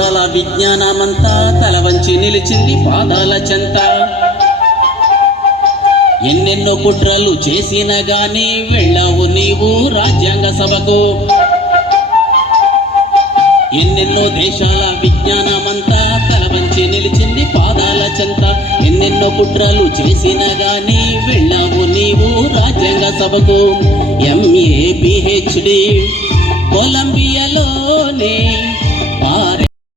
దేశాల విజ్ఞానమంతా తల వంచి నిలిచింది పాదాల చెంత. ఎన్నెన్నో కుట్రలు చేసినా గాని వెళ్ళావు నీవు రాజ్యాంగ సభకు. ఎన్నెన్నో దేశాల విజ్ఞానమంతా తల వంచి నిలిచింది పాదాల చెంత. ఎన్నెన్నో కుట్రలు చేసినా గాని వెళ్ళావు నీవు రాజ్యాంగ సభకు. MA PhD కొలంబియాలోనే